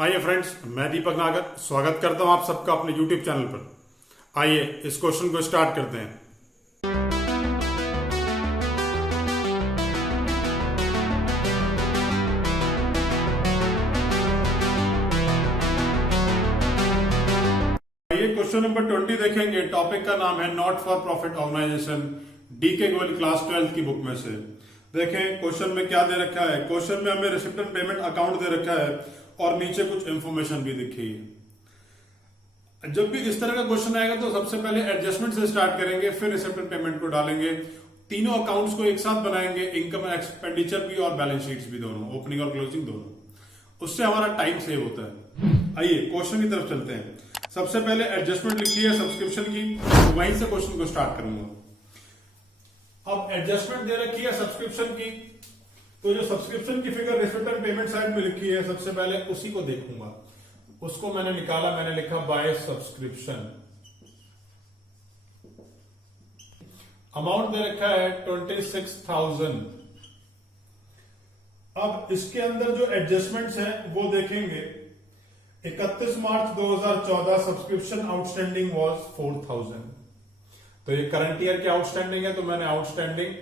आइए फ्रेंड्स, मैं दीपक नागर स्वागत करता हूं आप सबका अपने YouTube चैनल पर। आइए इस क्वेश्चन को स्टार्ट करते हैं। आइए क्वेश्चन नंबर 20 देखेंगे। टॉपिक का नाम है not for profit organisation, DK Goyal class 12 की बुक में से। देखें क्वेश्चन में क्या दे रखा है। क्वेश्चन में हमें रिसिप्ट एंड पेमेंट अकाउंट दे रखा है और नीचे कुछ इंफॉर्मेशन भी दिखी है। जब भी इस तरह का क्वेश्चन आएगा तो सबसे पहले एडजस्टमेंट से स्टार्ट करेंगे, फिर रिसिप्ट एंड पेमेंट को डालेंगे। तीनों अकाउंट्स को एक साथ बनाएंगे, इनकम एंड एक्सपेंडिचर भी और बैलेंस शीट्स भी, दोनों ओपनिंग और क्लोजिंग दोनों। उससे हमारा टाइम सेव होता है। आइए क्वेश्चन की तरफ चलते हैं। सबसे पहले एडजस्टमेंट लिखी है सब्सक्रिप्शन की, तो वहीं से क्वेश्चन को स्टार्ट करूंगा। अब एडजस्टमेंट दे रखी है सब्सक्रिप्शन की, तो जो सब्सक्रिप्शन की figure receipt and payment side में लिखी है, सबसे पहले उसी को देखूंगा। उसको मैंने निकाला, मैंने लिखा बाय सब्सक्रिप्शन। अमाउंट दे रखा है 26,000। अब इसके अंदर जो एडजस्टमेंट्स हैं वो देखेंगे। 31 मार्च 2014 सब्सक्रिप्शन आउटस्टैंडिंग वाज 4,000। तो ये करंट ईयर के आउटस्टैंडिंग है, तो मैंने आउटस्टैंडिंग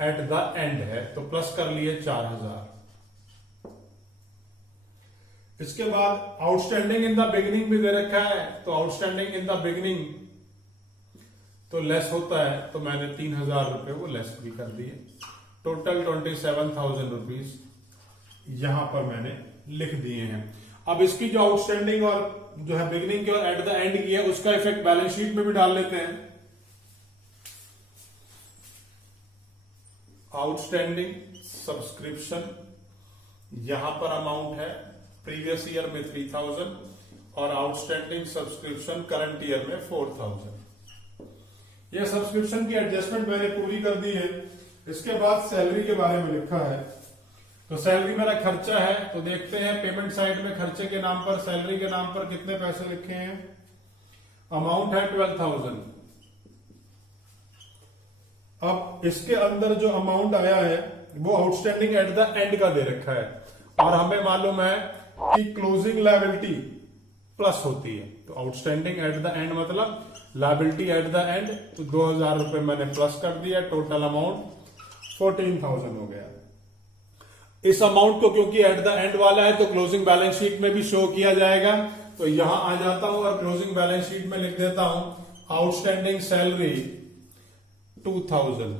एट द एंड है तो प्लस कर लिए 4,000। इसके बाद आउटस्टैंडिंग इन द बिगिनिंग भी दे रखा है, तो आउटस्टैंडिंग इन द बिगिनिंग तो लेस होता है, तो मैंने 3,000 रुपए वो लेस भी कर दिए। टोटल 27,000 रुपीज यहां पर मैंने लिख दिए हैं। अब इसकी जो आउटस्टैंडिंग और जो है बिगिनिंग की और एट द एंड की है, उसका इफेक्ट बैलेंस शीट में भी डाल लेते हैं। आउटस्टैंडिंग सब्सक्रिप्शन, यहां पर अमाउंट है प्रीवियस ईयर में 3,000 और आउटस्टैंडिंग सब्सक्रिप्शन करंट ईयर में 4,000। यह सब्सक्रिप्शन की एडजस्टमेंट मैंने पूरी कर दी है। इसके बाद सैलरी के बारे में लिखा है, तो सैलरी मेरा खर्चा है, तो देखते हैं पेमेंट साइड में खर्चे के नाम पर, सैलरी के नाम पर कितने पैसे लिखे हैं। अमाउंट है 12,000। अब इसके अंदर जो अमाउंट आया है वो आउटस्टैंडिंग एट द एंड का दे रखा है, और हमें मालूम है कि क्लोजिंग लायबिलिटी प्लस होती है। तो आउटस्टैंडिंग एट द एंड मतलब लायबिलिटी एट द एंड, तो 2,000 रुपए मैंने प्लस कर दिया। टोटल अमाउंट 14,000 हो गया। इस अमाउंट को क्योंकि एट द एंड वाला है तो क्लोजिंग बैलेंस शीट में भी शो किया जाएगा, तो यहां आ जाता हूं और क्लोजिंग बैलेंस शीट में लिख देता हूं आउटस्टैंडिंग सैलरी 2,000।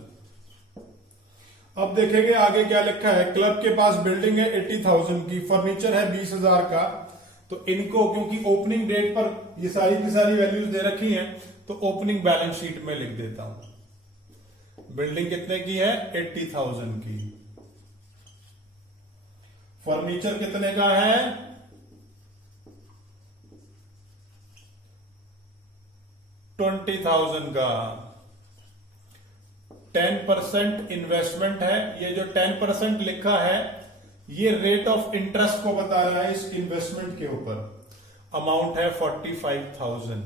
अब देखेंगे आगे क्या लिखा है। क्लब के पास बिल्डिंग है 80,000 की, फर्नीचर है 20,000 का, तो इनको क्योंकि ओपनिंग डेट पर ये सारी की सारी वैल्यूज दे रखी हैं, तो ओपनिंग बैलेंस शीट में लिख देता हूं। बिल्डिंग कितने की है? 80,000 की। फर्नीचर कितने का है? 20,000 का। 10% इन्वेस्टमेंट है। ये जो 10% लिखा है ये रेट ऑफ इंटरेस्ट को बता रहा है इस इन्वेस्टमेंट के ऊपर। अमाउंट है 45,000।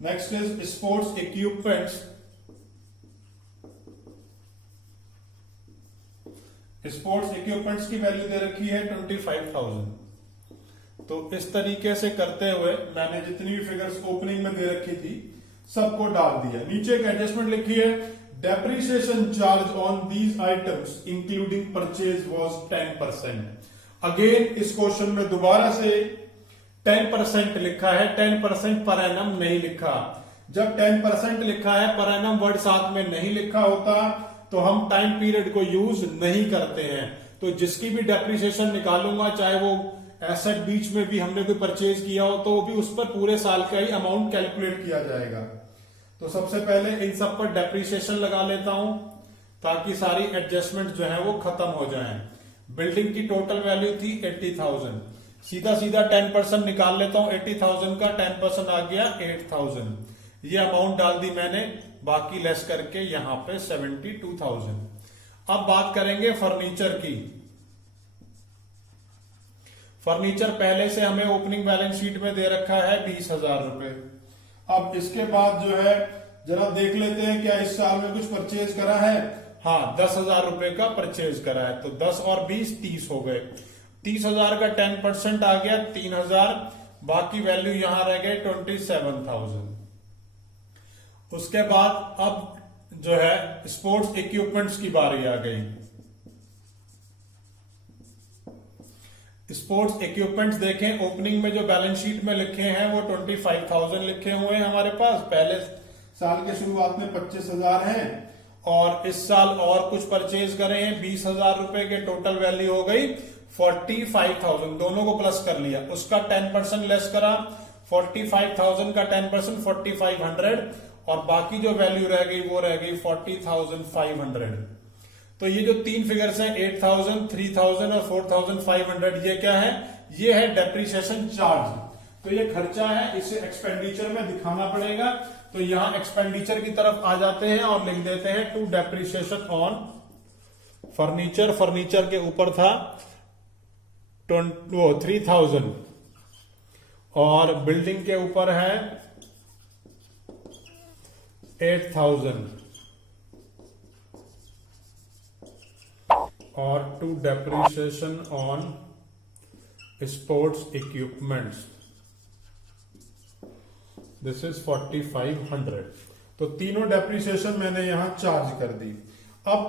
Next is sports equipments. Sports equipments की वैल्यू दे रखी है 25,000। तो इस तरीके से करते हुए मैंने जितनी भी फिगर्स ओपनिंग में दे रखी थी सबको डाल दिया। नीचे एक एडजस्टमेंट लिखी है, depreciation charge on these items including purchase was 10%। Again इस क्वेश्चन में दोबारा से 10% लिखा है, 10% पर एनम नहीं लिखा। जब 10% लिखा है, पर एनम वर्ड साथ में नहीं लिखा होता, तो हम टाइम पीरियड को यूज नहीं करते हैं। तो जिसकी भी डेप्रिसिएशन निकालूंगा, चाहे वो एसेट बीच में भी हमने कोई परचेज किया हो, तो वो भी उस पर पूरे साल का ही अमाउंट कैलकुलेट किया जाएगा। तो सबसे पहले इन सब पर डेप्रिसिएशन लगा लेता हूं ताकि सारी एडजस्टमेंट जो है वो खत्म हो जाएं। बिल्डिंग की टोटल वैल्यू थी 80,000, सीधा सीधा 10% निकाल लेता हूं। 80,000 का 10% आ गया 8,000। ये अमाउंट डाल दी मैंने, बाकी लेस करके यहां पे 72,000। अब बात करेंगे फर्नीचर की। फर्नीचर पहले से हमें ओपनिंग बैलेंस शीट में दे रखा है 20,000 रुपए। अब इसके बाद जो है जरा देख लेते हैं क्या इस साल में कुछ परचेज करा है। हाँ, 10,000 रुपए का परचेज करा है, तो 10 और 20 30 हो गए। 30,000 का 10% आ गया 3,000, बाकी वैल्यू यहां रह गए 27,000। उसके बाद अब जो है स्पोर्ट्स इक्विपमेंट्स की बारी आ गई। स्पोर्ट्स इक्विपमेंट्स देखें, ओपनिंग में जो बैलेंस शीट में लिखे हैं वो 25,000 लिखे हुए हैं हमारे पास। पहले साल के शुरुआत में 25,000 हैं और इस साल और कुछ परचेज करे हैं 20,000 रुपए के, टोटल वैल्यू हो गई 45,000। दोनों को प्लस कर लिया, उसका 10% लेस करा, 45,000 का 10% 4,500 और बाकी जो वैल्यू रह गई वो रह गई 40,500। तो ये जो तीन फिगर्स हैं 8,000, 3,000 और 4,500, ये क्या है? ये है डेप्रिसिएशन चार्ज। तो ये खर्चा है, इसे एक्सपेंडिचर में दिखाना पड़ेगा। तो यहां एक्सपेंडिचर की तरफ आ जाते हैं और लिख देते हैं to depreciation on furniture. Furniture के ऊपर था 3,000 और बिल्डिंग के ऊपर है 8,000 और to depreciation on sports equipments this is 4,500। तो तीनों डेप्रिसिएशन मैंने यहां चार्ज कर दी। अब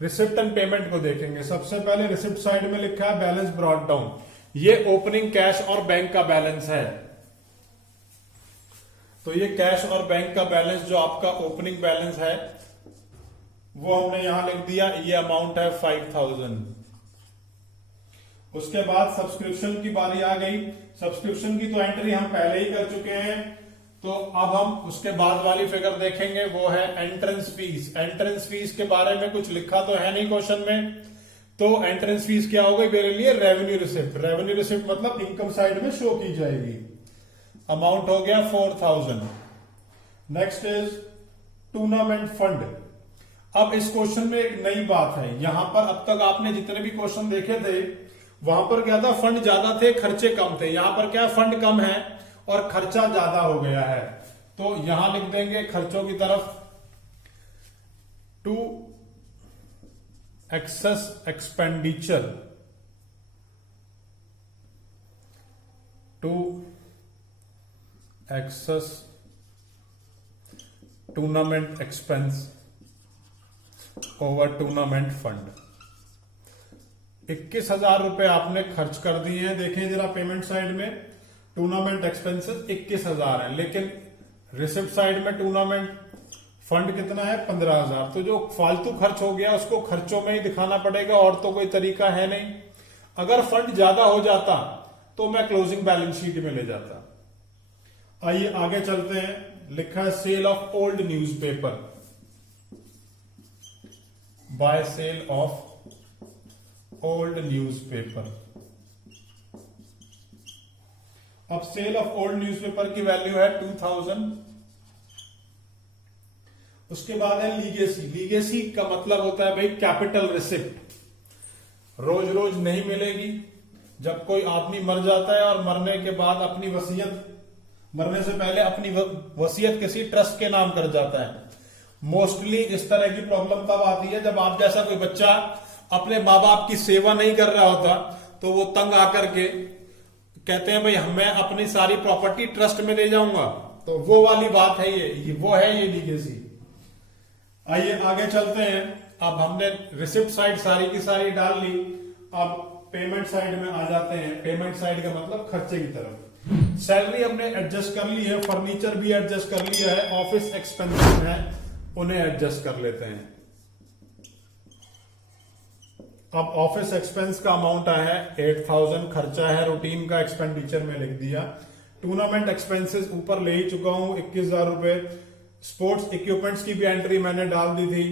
रिसिप्ट एंड पेमेंट को देखेंगे। सबसे पहले रिसिप्ट साइड में लिखा है बैलेंस ब्रॉट डाउन। ये ओपनिंग कैश और बैंक का बैलेंस है। तो ये कैश और बैंक का बैलेंस जो आपका ओपनिंग बैलेंस है वो हमने यहां लिख दिया। ये अमाउंट है 5,000। उसके बाद सब्सक्रिप्शन की बारी आ गई। सब्सक्रिप्शन की तो एंट्री हम पहले ही कर चुके हैं, तो अब हम उसके बाद वाली फिगर देखेंगे, वो है एंट्रेंस फीस। एंट्रेंस फीस के बारे में कुछ लिखा तो है नहीं क्वेश्चन में, तो एंट्रेंस फीस क्या होगी मेरे लिए? Revenue receipt. रेवेन्यू रिसिप्ट मतलब इनकम साइड में शो की जाएगी। अमाउंट हो गया 4,000। Next is tournament fund. अब इस क्वेश्चन में एक नई बात है। यहां पर अब तक आपने जितने भी क्वेश्चन देखे थे वहां पर क्या था? फंड ज्यादा थे, खर्चे कम थे। यहां पर क्या? फंड कम है और खर्चा ज्यादा हो गया है। तो यहां लिख देंगे खर्चों की तरफ to excess expenditure to excess tournament expense over tournament fund. 21,000 रुपए आपने खर्च कर दिए हैं। देखें जरा पेमेंट साइड में टूर्नामेंट एक्सपेंसेस 21,000 है, लेकिन रिसिप्ट साइड में टूर्नामेंट फंड कितना है? 15,000। तो जो फालतू खर्च हो गया उसको खर्चों में ही दिखाना पड़ेगा, और तो कोई तरीका है नहीं। अगर फंड ज्यादा हो जाता तो मैं क्लोजिंग बैलेंस शीट में ले जाता। आइए आगे चलते हैं। लिखा है sale of old newspaper, by sale of old newspaper. अब सेल ऑफ ओल्ड न्यूज़पेपर की वैल्यू है 2,000। उसके बाद है लीगेसी। लीगेसी का मतलब होता है भाई कैपिटल रिसिप्ट। रोज रोज नहीं मिलेगी। जब कोई आदमी मर जाता है और मरने के बाद अपनी वसीयत, मरने से पहले अपनी वसीयत किसी ट्रस्ट के नाम कर जाता है। मोस्टली इस तरह की प्रॉब्लम तब आती है जब आप जैसा कोई बच्चा अपने माँ बाप की सेवा नहीं कर रहा होता, तो वो तंग आकर के कहते हैं भाई मैं अपनी सारी प्रॉपर्टी ट्रस्ट में ले जाऊंगा। तो वो वाली बात है ये वो है ये लीगेसी। आइए आगे चलते हैं। अब हमने रिसिप्ट साइड सारी की सारी डाल ली। अब पेमेंट साइड में आ जाते हैं। पेमेंट साइड का मतलब खर्चे की तरफ। सैलरी हमने एडजस्ट कर ली है, फर्नीचर भी एडजस्ट कर लिया है, ऑफिस एक्सपेंसेस है उन्हें एडजस्ट कर लेते हैं। अब ऑफिस एक्सपेंस का अमाउंट आया है 8,000, खर्चा है रूटीन का, एक्सपेंडिचर में लिख दिया। टूर्नामेंट एक्सपेंसेस ऊपर ले ही चुका हूं 21,000 रुपए। स्पोर्ट्स इक्विपमेंट्स की भी एंट्री मैंने डाल दी थी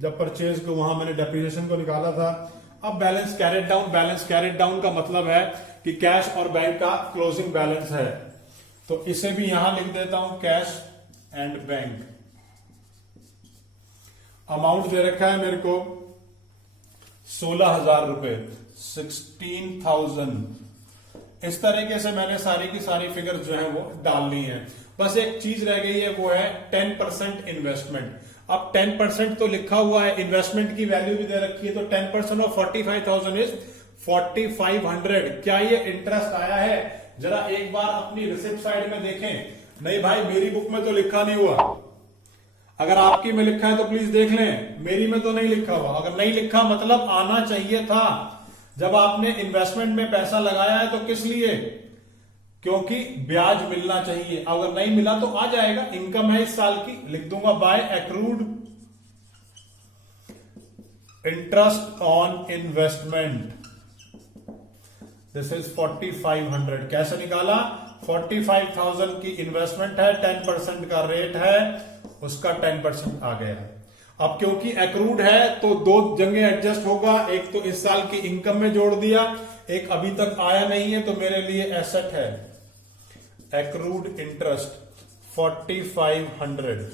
जब परचेज को, वहां मैंने डेप्रिसिएशन को निकाला था। अब balance carried down. Balance carried down का मतलब है कि कैश और बैंक का क्लोजिंग बैलेंस है, तो इसे भी यहां लिख देता हूं कैश एंड बैंक। अमाउंट दे रखा है मेरे को 16,000 रुपए, 16,000। इस तरीके से मैंने सारी की सारी फिगर जो है वो डाल ली है। बस एक चीज रह गई है, वो है 10% इन्वेस्टमेंट। अब 10% तो लिखा हुआ है, इन्वेस्टमेंट की वैल्यू भी दे रखी है, तो 10% ऑफ 45,000 इज 4500। क्या ये इंटरेस्ट आया है? जरा एक बार अपनी रिसिप्ट साइड में देखें। नहीं भाई, मेरी बुक में तो लिखा नहीं हुआ। अगर आपकी में लिखा है तो प्लीज देख लें, मेरी में तो नहीं लिखा हुआ। अगर नहीं लिखा मतलब आना चाहिए था। जब आपने इन्वेस्टमेंट में पैसा लगाया है तो किस लिए? क्योंकि ब्याज मिलना चाहिए। अगर नहीं मिला तो आ जाएगा, इनकम है इस साल की, लिख दूंगा by accrued interest on investment, this is 4500। कैसे निकाला? 45,000 की इन्वेस्टमेंट है, 10% का रेट है, उसका 10% आ गया। अब क्योंकि एक्रूड है तो दो जगह एडजस्ट होगा। एक तो इस साल की इनकम में जोड़ दिया, एक अभी तक आया नहीं है तो मेरे लिए एसेट है। एक्रूड इंटरेस्ट 4500,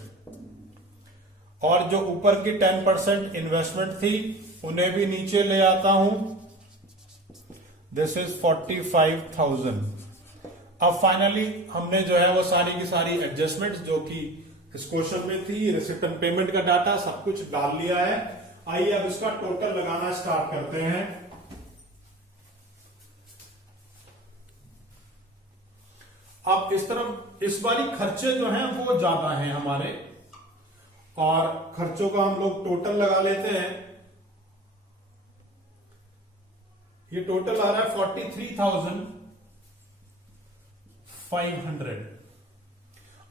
और जो ऊपर की 10% इन्वेस्टमेंट थी उन्हें भी नीचे ले आता हूं, दिस इज 45,000। अब फाइनली हमने जो है वो सारी की सारी एडजस्टमेंट जो कि इस क्वेश्चन में थी, रिसिप्ट एंड पेमेंट का डाटा सब कुछ डाल लिया है। आइए अब इसका टोटल लगाना स्टार्ट करते हैं। अब इस तरफ इस बारी खर्चे जो हैं वो ज्यादा हैं हमारे, और खर्चों का हम लोग टोटल लगा लेते हैं। ये टोटल आ रहा है 43,500।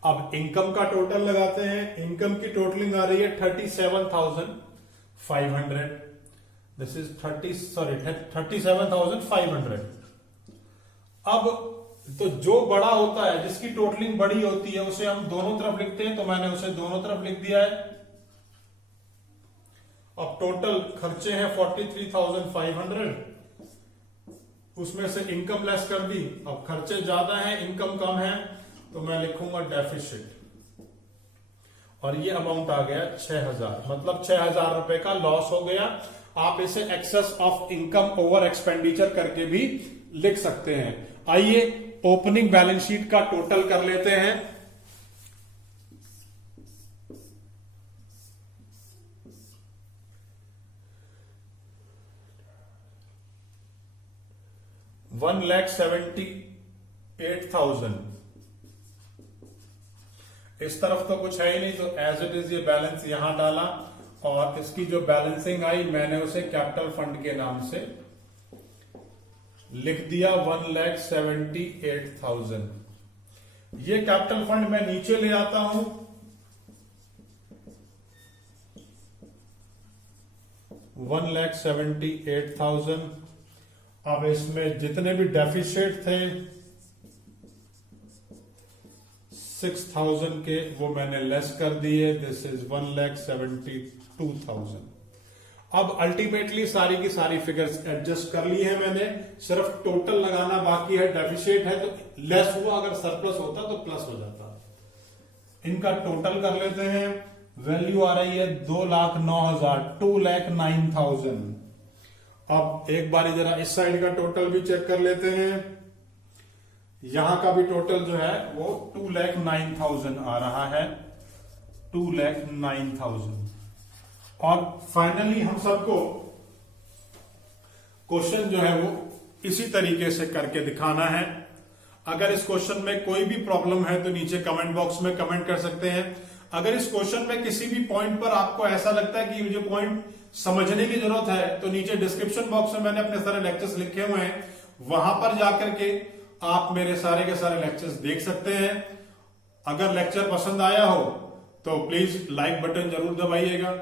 अब इनकम का टोटल लगाते हैं। इनकम की टोटलिंग आ रही है 37,500। This is 37,500। अब तो जो बड़ा होता है, जिसकी टोटलिंग बड़ी होती है, उसे हम दोनों तरफ लिखते हैं, तो मैंने उसे दोनों तरफ लिख दिया है। अब टोटल खर्चे हैं 43,500, उसमें से इनकम लेस कर दी। अब खर्चे ज्यादा हैं, इनकम कम है, तो मैं लिखूंगा डेफिसिट, और ये अमाउंट आ गया 6,000, मतलब 6,000 रुपए का लॉस हो गया। आप इसे excess of income over expenditure करके भी लिख सकते हैं। आइए ओपनिंग बैलेंस शीट का टोटल कर लेते हैं। $1,78,000। इस तरफ तो कुछ है ही नहीं, तो एज इट इज ये बैलेंस यहां डाला, और इसकी जो बैलेंसिंग आई मैंने उसे कैपिटल फंड के नाम से लिख दिया 1,78,000। ये कैपिटल फंड मैं नीचे ले आता हूं, $1,78,000। अब इसमें जितने भी डेफिसिट थे 6,000 के, वो मैंने लेस कर दिए, दिस इज 1,72,000। अब अल्टीमेटली सारी की सारी फिगर्स एडजस्ट कर ली है मैंने, सिर्फ टोटल लगाना बाकी है। डेफिसिट है तो लेस हुआ, अगर सरप्लस होता तो प्लस हो जाता। इनका टोटल कर लेते हैं। वैल्यू आ रही है 2,09,000, 2,09,000। अब एक बार जरा इस साइड का टोटल भी चेक कर लेते हैं। यहां का भी टोटल जो है वो 2,09,000 आ रहा है, 2,09,000। और फाइनली हम सबको क्वेश्चन जो है वो इसी तरीके से करके दिखाना है। अगर इस क्वेश्चन में कोई भी प्रॉब्लम है तो नीचे कमेंट बॉक्स में कमेंट कर सकते हैं। अगर इस क्वेश्चन में किसी भी पॉइंट पर आपको ऐसा लगता है कि मुझे पॉइंट समझने की जरूरत है, तो नीचे डिस्क्रिप्शन बॉक्स में मैंने अपने सारे लेक्चर्स लिखे हुए हैं, वहां पर जाकर के आप मेरे सारे के सारे लेक्चर्स देख सकते हैं। अगर लेक्चर पसंद आया हो तो प्लीज लाइक बटन जरूर दबाइएगा।